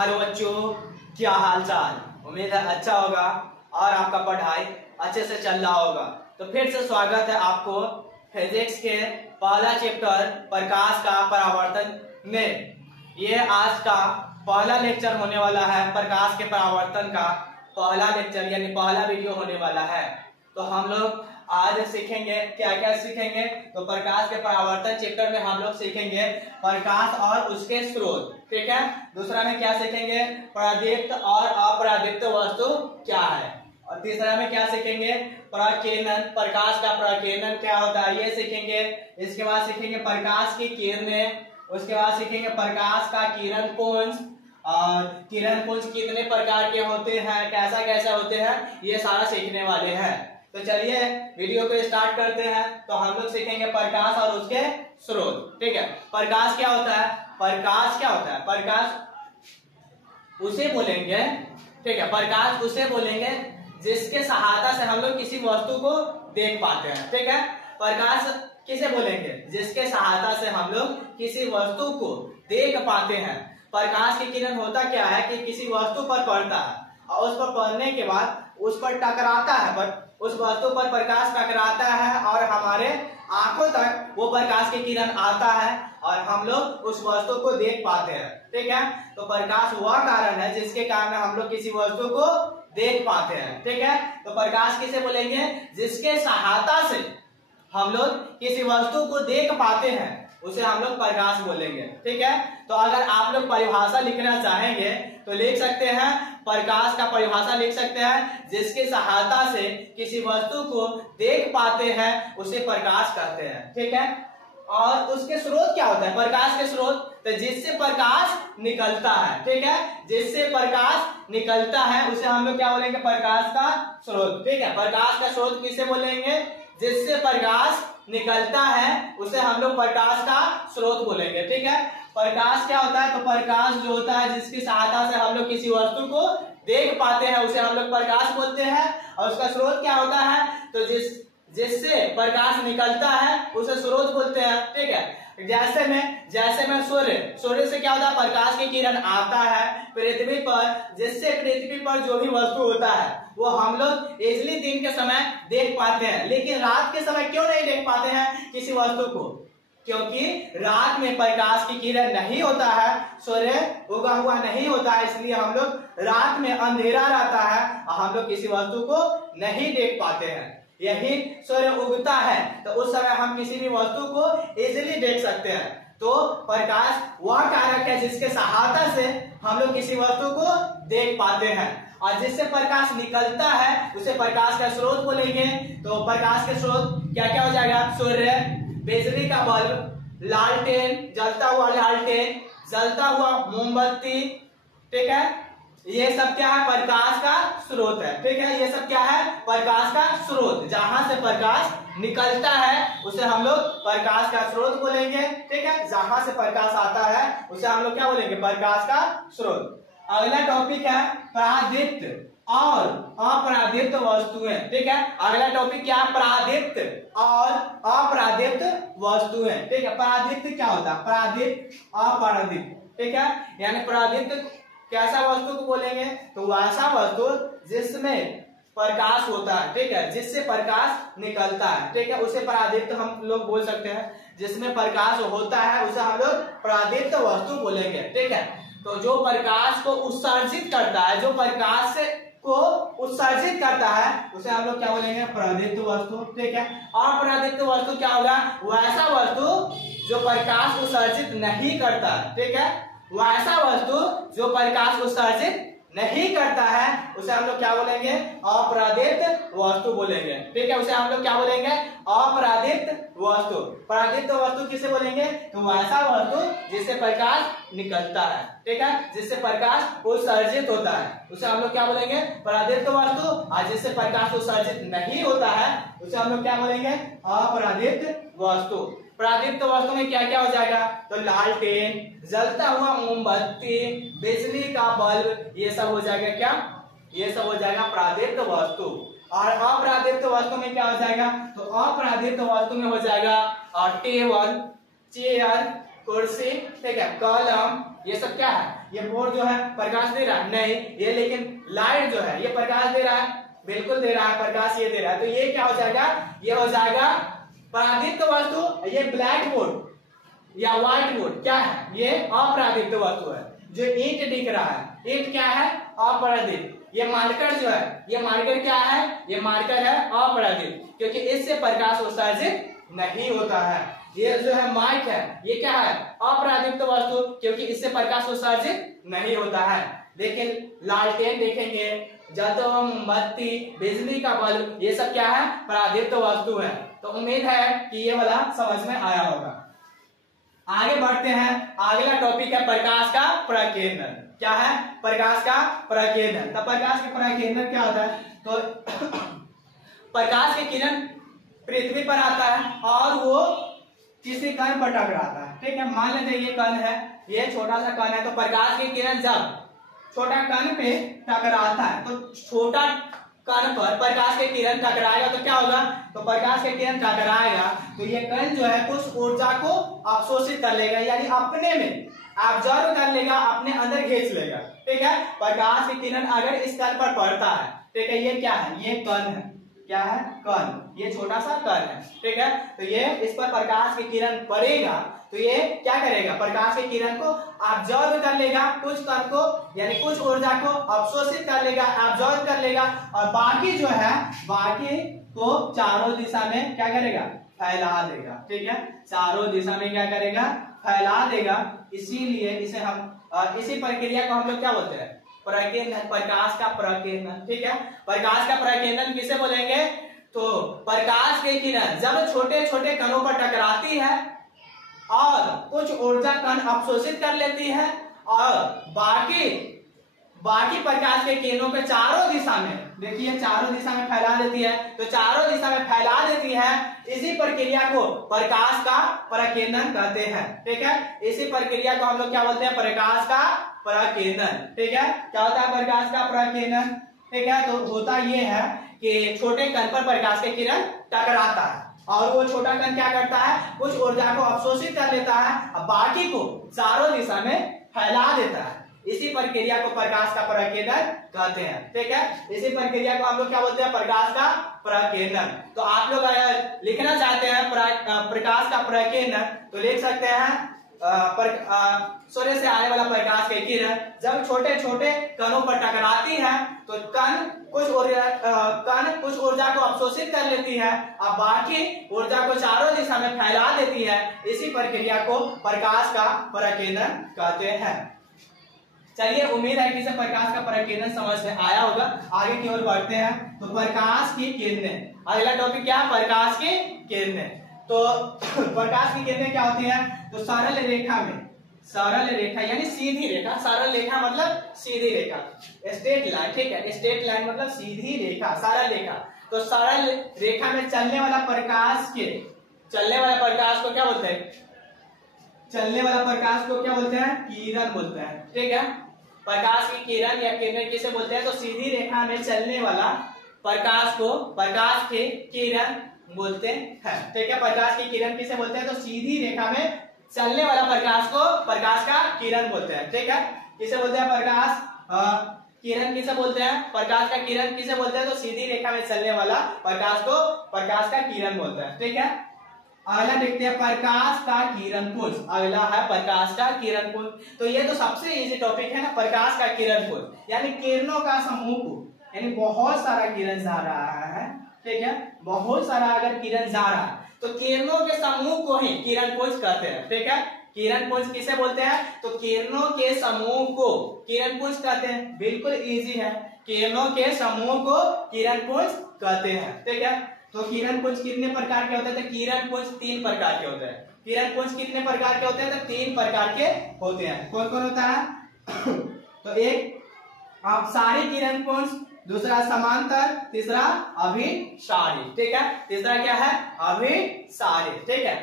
Hello बच्चों, क्या हाल चाल। उम्मीद है अच्छा होगा और आपका पढ़ाई अच्छे से चल रहा होगा। तो फिर से स्वागत है आपको फिजिक्स के पहला चैप्टर प्रकाश का परावर्तन में। ये आज का पहला लेक्चर होने वाला है। प्रकाश के परावर्तन का पहला लेक्चर यानी पहला वीडियो होने वाला है। तो हम लोग आज सीखेंगे क्या क्या सीखेंगे। तो प्रकाश के परावर्तन चैप्टर में हम लोग सीखेंगे प्रकाश और उसके स्रोत, ठीक है। दूसरा में क्या सीखेंगे, परादीप्त और अपरादीप्त वस्तु क्या है। और तीसरा में क्या सीखेंगे, प्रकीर्णन, प्रकाश का प्रकीर्णन क्या होता है ये सीखेंगे। इसके बाद सीखेंगे प्रकाश की किरणें। उसके बाद सीखेंगे प्रकाश का किरण पुंज और किरण पुंज कितने प्रकार के होते हैं, कैसा कैसा होते हैं, ये सारा सीखने वाले हैं। तो चलिए वीडियो को स्टार्ट करते हैं। तो हम लोग सीखेंगे प्रकाश और उसके स्रोत, ठीक है। प्रकाश क्या होता है, प्रकाश क्या होता है, प्रकाश उसे बोलेंगे, ठीक है। प्रकाश उसे बोलेंगे जिसके सहायता से हम लोग किसी वस्तु को देख पाते हैं, ठीक है। प्रकाश किसे बोलेंगे, जिसके सहायता से हम लोग किसी वस्तु को देख पाते हैं। प्रकाश की किरण होता क्या है कि किसी वस्तु पर पड़ता है और उस पर पड़ने के बाद उस पर टकराता है, पर उस वस्तु पर प्रकाश टकराता है और हमारे आंखों तक वो प्रकाश की किरण आता है और हम लोग उस वस्तु को देख पाते हैं, ठीक है। तो प्रकाश वह कारण है जिसके कारण हम लोग किसी वस्तु को देख पाते हैं, ठीक है। तो प्रकाश किसे बोलेंगे, जिसके सहायता से हम लोग किसी वस्तु को देख पाते हैं, उसे हम लोग प्रकाश बोलेंगे, ठीक है। तो अगर आप लोग परिभाषा लिखना चाहेंगे तो लिख सकते हैं, प्रकाश का परिभाषा लिख सकते हैं, जिसके सहायता से किसी वस्तु को देख पाते हैं उसे प्रकाश कहते हैं, ठीक है। और उसके स्रोत क्या होता है, प्रकाश के स्रोत, तो जिससे प्रकाश निकलता है, ठीक है। जिससे प्रकाश निकलता है उसे हम लोग क्या बोलेंगे, प्रकाश का स्रोत, ठीक है। प्रकाश का स्रोत किसे बोलेंगे, जिससे प्रकाश निकलता है उसे हम लोग प्रकाश का स्रोत बोलेंगे, ठीक है। प्रकाश क्या होता है, तो प्रकाश जो होता है जिसकी सहायता से हम लोग किसी वस्तु को देख पाते हैं उसे हम लोग प्रकाश बोलते हैं। और उसका स्रोत क्या होता है, तो जिससे प्रकाश निकलता है उसे स्रोत बोलते हैं, ठीक है। जैसे में सूर्य से क्या होता है, प्रकाश की किरण आता है पृथ्वी पर, जिससे पृथ्वी पर जो भी वस्तु होता है वो हम लोग इजली दिन के समय देख पाते हैं। लेकिन रात के समय क्यों नहीं देख पाते हैं किसी वस्तु को, क्योंकि रात में प्रकाश की किरण नहीं होता है, सूर्य उगा हुआ नहीं होता है, इसलिए हम लोग रात में अंधेरा रहता है और हम लोग किसी वस्तु को नहीं देख पाते हैं। यही सूर्य उगता है तो उस समय हम किसी भी वस्तु को इजीली देख सकते हैं। तो प्रकाश वह कारक है जिसके सहायता से हम लोग किसी वस्तु को देख पाते हैं। और जिससे प्रकाश निकलता है उसे प्रकाश का स्रोत बोलेंगे। तो प्रकाश के स्रोत क्या क्या हो जाएगा, सूर्य, बिजली का बल्ब, लालटेन, जलता हुआ लालटेन, जलता हुआ मोमबत्ती, ठीक है। ये सब क्या है, प्रकाश का स्रोत है, ठीक है। ये सब क्या है, प्रकाश का स्रोत, जहां से प्रकाश निकलता है उसे हम लोग प्रकाश का स्रोत बोलेंगे, ठीक है। जहां से प्रकाश आता है उसे हम लोग क्या बोलेंगे, प्रकाश का स्रोत। अगला टॉपिक है परादीप्त और अपरादीप्त वस्तुएं, ठीक है। अगला टॉपिक क्या है, परादीप्त और अपरादीप्त वस्तुएं, ठीक है। परादीप्त क्या होता है, परादीप्त, अपरादीप्त, ठीक है। यानी परादीप्त कैसा वस्तु को बोलेंगे, तो वैसा वस्तु जिसमें प्रकाश होता है, ठीक है, जिससे प्रकाश निकलता है, ठीक है, उसे परादीप्त हम लोग बोल सकते हैं। जिसमें प्रकाश होता है उसे हम लोग परादीप्त वस्तु बोलेंगे, ठीक है। तो जो प्रकाश को उत्सर्जित करता है, जो प्रकाश से को उत्सर्जित करता है उसे हम लोग क्या बोलेंगे, परादीप्त वस्तु, ठीक है। अपरादीप्त वस्तु क्या होगा, वैसा वस्तु जो प्रकाश उत्सर्जित नहीं करता, ठीक है, वैसा वस्तु जो प्रकाश उत्सर्जित नहीं करता है उसे हम लोग क्या बोलेंगे, अपरादीप्त वस्तु बोलेंगे, ठीक है। उसे हम लोग क्या बोलेंगे, अपरादीप्त वस्तु। परादीप्त वस्तु किसे बोलेंगे, तो वैसा वस्तु जिससे प्रकाश निकलता है, ठीक है, जिससे प्रकाश उत्सर्जित होता है उसे हम लोग क्या बोलेंगे, परादीप्त वस्तु। और जिससे प्रकाश उत्सर्जित नहीं होता है उसे हम लोग क्या बोलेंगे, अपरादीप्त वस्तु। परादीप्त वस्तु में क्या क्या हो जाएगा, तो लालटेन, जलता हुआ मोमबत्ती, बिजली का बल्ब, ये सब हो जाएगा क्या, ये सब हो जाएगा परादीप्त वस्तु। और अपरादीप्त वस्तु में क्या हो जाएगा, तो अपरादीप्त वस्तु में हो जाएगा टेबल, चेयर, कुर्सी, ठीक है, कलम, ये सब क्या है, ये बोर्ड जो है प्रकाश दे रहा है नहीं, ये लेकिन लाइट जो है ये प्रकाश दे रहा है, बिल्कुल दे रहा है प्रकाश, ये दे रहा है। तो ये क्या हो जाएगा, ये हो जाएगा परादीप्त वस्तु। ये ब्लैक बोर्ड या व्हाइट बोर्ड क्या है, ये अपरादीप्त वस्तु है। जो ईंट दिख रहा है, ईंट क्या है, अपरादीप्त। ये मार्कर जो है, ये मार्कर क्या है, ये मार्कर है अपरादीप्त, क्योंकि इससे प्रकाश उत्सर्जित नहीं होता है। ये जो है माइक है, ये क्या है, अपरादीप्त वस्तु, क्योंकि इससे प्रकाश उत्सर्जित नहीं होता है। लेकिन लालटेन देखेंगे, जलता हुआ मोमबत्ती, बिजली का बल्ब, ये सब क्या है, परादीप्त वस्तु है। तो उम्मीद है कि ये वाला समझ में आया होगा। आगे बढ़ते हैं, अगला टॉपिक है प्रकाश का प्रकीर्णन। क्या है, प्रकाश का प्रकीर्णन। तो प्रकाश का प्रकीर्णन क्या होता है, तो प्रकाश की किरण पृथ्वी पर आता है और वो किसी कण पर टकराता है। ठीक है, मान लेते ये कण है, ये छोटा सा कण है, तो प्रकाश की किरण जब छोटा कण पे टकराता है, तो छोटा कण पर प्रकाश की किरण टकराएगा तो क्या होगा, तो प्रकाश की किरण टकराएगा तो ये कण जो है कुछ ऊर्जा को अवशोषित कर लेगा, यानी अपने में ऑब्जर्व कर लेगा, अपने अंदर खींच लेगा। ठीक है, प्रकाश की किरण अगर इस कण पर पड़ता है, ठीक है, ये क्या है, ये कण है, क्या है, कण, ये छोटा सा कण है। ठीक है, तो ये इस पर प्रकाश की किरण पड़ेगा तो ये क्या करेगा, प्रकाश की किरण को ऑब्जर्व कर लेगा, कुछ कण को यानी कुछ ऊर्जा को अवशोषित कर लेगा, ऑब्जर्व कर लेगा, और बाकी जो है, बाकी को चारों दिशा में क्या करेगा, फैला देगा। ठीक है, चारों दिशा में क्या करेगा, फैला देगा। इसीलिए इसे हम इसी प्रक्रिया को हम लोग क्या बोलते हैं, प्रकीर्णन, प्रकाश का प्रकीर्णन। ठीक है, प्रकाश का प्रकीर्णन किसे बोलेंगे, तो प्रकाश की किरण जब छोटे छोटे कणों पर टकराती है और कुछ ऊर्जा कण अवशोषित कर लेती है और बाकी प्रकाश के किरणों के चारों दिशा में, देखिए चारों दिशा में फैला देती है, तो चारों दिशा में फैला देती है। इसी प्रक्रिया को प्रकाश का प्रकीर्णन कहते हैं। ठीक है, इसी प्रक्रिया को हम लोग क्या बोलते हैं, प्रकाश का प्रकीर्णन। ठीक है, क्या होता है प्रकाश का प्रकीर्णन। ठीक है, तो होता ये है कि छोटे कण पर प्रकाश की किरण टकराता है और वो छोटा कण क्या करता है, कुछ ऊर्जा को अवशोषित कर लेता है और बाकी को चारों दिशा में फैला देता है। इसी प्रक्रिया को प्रकाश का प्रकीर्णन कहते हैं। ठीक है, इसी प्रक्रिया को हम लोग क्या बोलते हैं, प्रकाश का प्रकीर्णन। तो आप लोग अगर लिखना चाहते हैं प्रकाश का प्रकीर्णन तो लिख सकते हैं सूर्य से आने वाला प्रकाश की किरण जब छोटे छोटे कणों पर टकराती है तो कण कुछ ऊर्जा को अवशोषित कर लेती है और बाकी ऊर्जा को चारों दिशा में फैला देती है। इसी प्रक्रिया को प्रकाश का प्रकीर्णन कहते हैं। चलिए, उम्मीद है कि इसे प्रकाश का प्रकीर्णन समझ में आया होगा। आगे की ओर बढ़ते हैं, तो प्रकाश की किरणें, अगला टॉपिक क्या है, प्रकाश की किरणें। तो प्रकाश की किरणें क्या होती है, तो सरल रेखा में, सरल रेखा यानी सीधी रेखा, सरल रेखा मतलब सीधी रेखा, स्ट्रेट लाइन। ठीक है, स्ट्रेट लाइन मतलब सीधी रेखा, सरल रेखा। तो सरल रेखा में चलने वाला प्रकाश को क्या बोलते हैं, चलने वाला प्रकाश को क्या बोलते हैं, किरण बोलते हैं। ठीक है, प्रकाश की किरण या किरण किसे बोलते हैं, तो सीधी रेखा में चलने वाला प्रकाश को प्रकाश की किरण बोलते हैं। ठीक है, प्रकाश की किरण किसे बोलते हैं, तो सीधी रेखा में चलने वाला प्रकाश को प्रकाश का किरण बोलते हैं। ठीक है, किसे बोलते हैं, प्रकाश किरण किसे बोलते हैं, प्रकाश का किरण किसे बोलते हैं, तो सीधी रेखा में चलने वाला प्रकाश को प्रकाश का किरण बोलते हैं। ठीक है, अगला देखते हैं प्रकाश का किरणपुंज। अगला है प्रकाश का किरणपुंज। तो ये तो सबसे इजी टॉपिक है ना, प्रकाश का किरणपुंज यानी किरणों का समूह को, यानी बहुत सारा किरण जा रहा है। ठीक है, बहुत सारा अगर किरण जा रहा है तो किरणों के समूह को ही किरणपुंज कहते हैं। ठीक है, किरणपुंज किसे बोलते हैं, तो किरणों के समूह को किरणपुंज कहते हैं। बिल्कुल इजी है, किरणों के समूह को किरणपुंज कहते हैं। ठीक है, तो किरणपुंज कितने प्रकार के होते हैं, तो किरणपुंज 3 प्रकार के होते हैं। किरणपुंज कितने प्रकार के होते हैं, तो 3 प्रकार के होते हैं। कौन कौन होता है, तो एक अपसारी किरणपुंज, दूसरा समांतर, तीसरा अभिसारी। ठीक है, तीसरा क्या है, अभिसारी। ठीक है,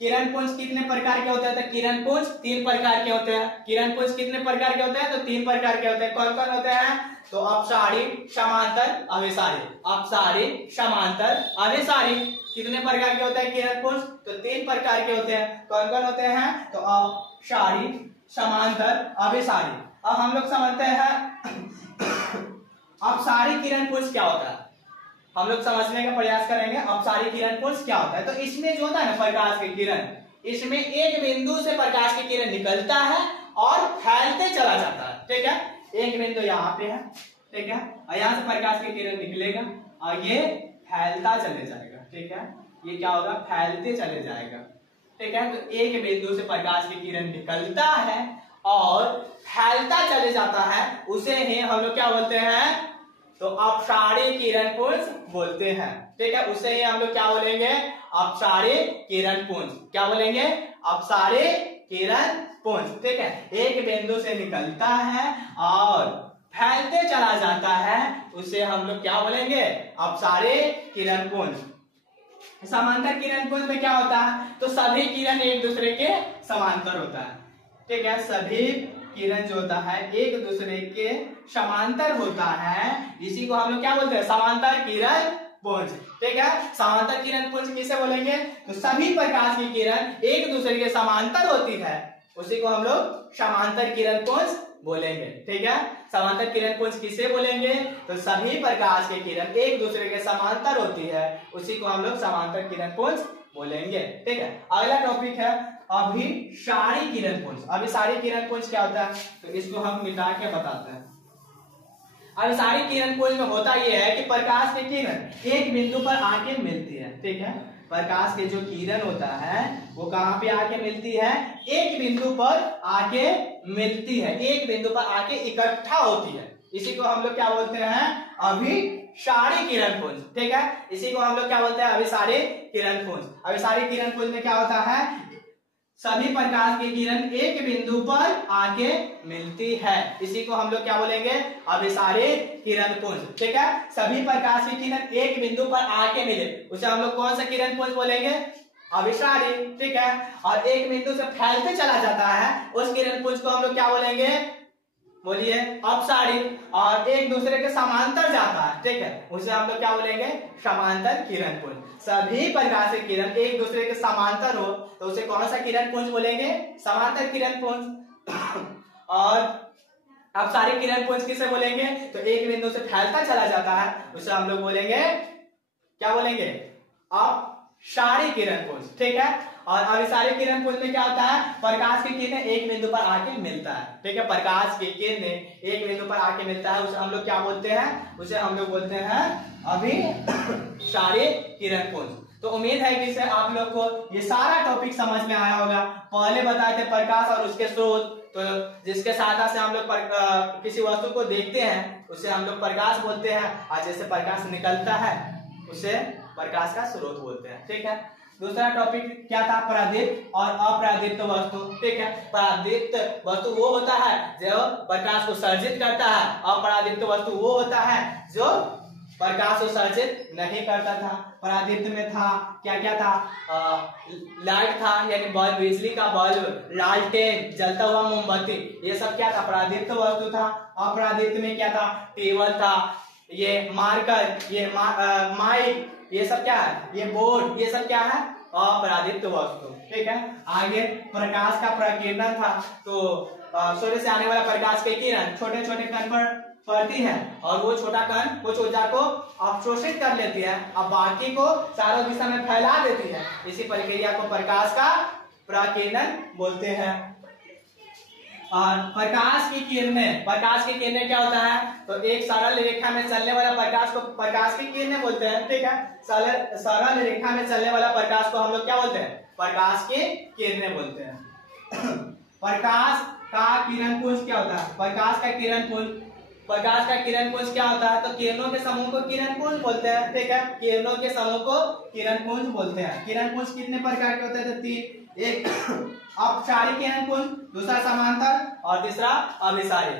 किरणपुंज कितने प्रकार के होते हैं, तो किरणपुंज 3 प्रकार के होते हैं। किरणपुंज कितने प्रकार के होते हैं, तो 3 प्रकार के होते हैं। कौन कौन होते हैं, तो अपसारी, समांतर, अभिसारी। अपसारी, समांतर, अभिसारी कितने प्रकार के होते हैं किरणपुंज, तो 3 प्रकार के होते हैं। कौन कौन होते हैं, तो अपसारी, समांतर अभिसारी। अब हम लोग समझते हैं अपसारी किरण पुंज क्या होता है, हम लोग समझने का प्रयास करेंगे अपसारी किरण पुंज क्या होता है। तो इसमें जो होता है ना प्रकाश की किरण, इसमें एक बिंदु से प्रकाश की किरण निकलता है और फैलते चला जाता है, ठीक है। एक बिंदु यहाँ पे है, ठीक है, और यहाँ से प्रकाश की किरण निकलेगा और ये फैलता चले जाएगा, ठीक है, ये क्या होगा, फैलते चले जाएगा, ठीक है। तो एक बिंदु से प्रकाश की किरण निकलता है और फैलता चले जाता है, उसे ही हम लोग क्या बोलते हैं, तो अपसारी किरण पुंज बोलते हैं, ठीक है। उसे ही हम लोग क्या बोलेंगे, अपसारी किरण पुंज, क्या बोलेंगे, अपसारी किरण पुंज, ठीक है। एक बिंदु से निकलता है और फैलते चला जाता है, उसे हम लोग क्या बोलेंगे, अपसारी किरण पुंज। समांतर किरण पुंज में क्या होता है, तो सभी किरण एक दूसरे के समांतर होता है, ठीक है। सभी किरण जो होता है एक दूसरे के समांतर होता है, इसी को हम लोग क्या बोलते हैं, समांतर किरण पुंज, ठीक है। समांतर किरण पुंज किसे बोलेंगे, तो सभी प्रकाश की किरण एक दूसरे के समांतर होती है, उसी को हम लोग समांतर किरण पुंज बोलेंगे, ठीक है। समांतर किरण पुंज किसे बोलेंगे, तो सभी प्रकाश की किरण एक दूसरे के समांतर होती है, उसी को हम लोग समांतर किरण पुंज बोलेंगे, ठीक है। अगला टॉपिक है अभिसारी किरण पुंज। अभिसारी किरण पुंज क्या होता है, तो इसको हम मिटा के बताते हैं। अभिसारी किरण पुंज में होता यह है कि प्रकाश की किरण एक बिंदु पर आके मिलती है, ठीक है। प्रकाश के जो किरण होता है वो कहाँ पे आके मिलती है, एक बिंदु पर आके मिलती है, एक बिंदु पर आके इकट्ठा होती है, इसी को हम लोग क्या बोलते हैं, अभिसारी किरण पुंज, ठीक है। इसी को हम लोग क्या बोलते हैं, अभिसारी किरण पुंज। अभिसारी किरण पुंज में क्या होता है, सभी प्रकाश की किरण एक बिंदु पर आके मिलती है, इसी को हम लोग क्या बोलेंगे, अभिसारी किरण पुंज, ठीक है। सभी प्रकाश की किरण एक बिंदु पर आके मिले, उसे हम लोग कौन सा किरण पुंज बोलेंगे, अभिसारी, ठीक है। और एक बिंदु से फैलते चला जाता है, उस किरण पुंज को हम लोग क्या बोलेंगे, बोलिए, अपसारी। और एक दूसरे के समांतर जाता है, ठीक है, उसे हम लोग क्या बोलेंगे, समांतर किरण पुंज। सभी प्रकाश की किरण एक दूसरे के समांतर हो तो उसे कौन सा किरण पुंज बोलेंगे, समांतर किरण पुंज। और अपसारी किरण पुंज किसे बोलेंगे, तो एक बिंदु से फैलता चला जाता है, उसे हम लोग बोलेंगे, क्या बोलेंगे, अपसारी किरण पुंज, ठीक है। और अभिसारी किरण पुंज में क्या होता है, प्रकाश की किरण एक बिंदु पर आके मिलता है, ठीक है। प्रकाश की किरण एक बिंदु पर आके मिलता है, उसे हम लोग क्या बोलते हैं, उसे हम लोग बोलते हैं अभिसारी किरण पुंज। तो उम्मीद है कि इससे आप लोग को ये सारा टॉपिक समझ में आया होगा। पहले बताए थे प्रकाश और उसके स्रोत, तो जिसके सहायता से हम लोग किसी वस्तु को देखते हैं उसे हम लोग प्रकाश बोलते हैं, और जैसे प्रकाश निकलता है उसे प्रकाश का स्रोत बोलते हैं, ठीक है। दूसरा टॉपिक क्या था, परादीप्त और अपरादीप्त वस्तु, ठीक है। परादीप्त वस्तु वो होता है जो प्रकाश को सर्जित करता है, अपरादीप्त वस्तु वो होता है जो प्रकाश को सर्जित नहीं करता था। परादीप्त में था क्या क्या था, लाइट था, यानी बल्ब, बिजली का बल्ब, लालटेन, जलता हुआ मोमबत्ती, ये सब क्या था, परादीप्त वस्तु था। अपरादीप्त में क्या था, टेबल था, ये मार्कर, ये माइक, ये सब क्या है, ये बोर्ड, ये सब क्या है, अपरादीप्त वस्तु, ठीक है। आगे प्रकाश का प्रकीर्णन था, तो सूर्य से आने वाला प्रकाश की किरण छोटे छोटे कण पर पड़ती है और वो छोटा कण कुछ ऊर्जा को अवशोषित कर लेती है, अब बाकी को चारों दिशा में फैला देती है, इसी प्रक्रिया को प्रकाश का प्रकीर्णन बोलते हैं। और प्रकाश की किरणें क्या होता है, तो एक सरल रेखा में चलने वाला प्रकाश को प्रकाश की किरणें बोलते हैं, ठीक है। सरल रेखा में चलने वाला प्रकाश को हम लोग क्या बोलते हैं, प्रकाश की किरणें बोलते हैं। प्रकाश का किरण पुंज क्या होता है, प्रकाश का किरण पुंज क्या होता है, तो किरणों के समूह को किरण पुंज बोलते हैं, ठीक है। किरणों के समूह को किरण पुंज बोलते हैं। किरण पुंज कितने प्रकार के होते हैं, तो 3, एक अपसारी किरण पुंज, दूसरा समांतर और तीसरा अभिसारी।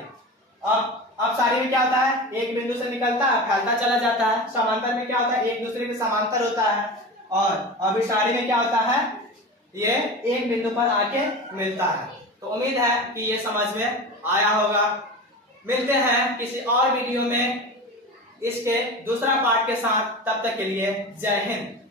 अपसारी में क्या होता है, एक बिंदु से निकलता है, फैलता चला जाता है। समांतर में क्या होता है, एक दूसरे के समांतर होता है। और अभिसारी में क्या होता है, ये एक बिंदु पर आके मिलता है। तो उम्मीद है कि ये समझ में आया होगा। मिलते हैं किसी और वीडियो में इसके दूसरा पार्ट के साथ, तब तक के लिए जय हिंद।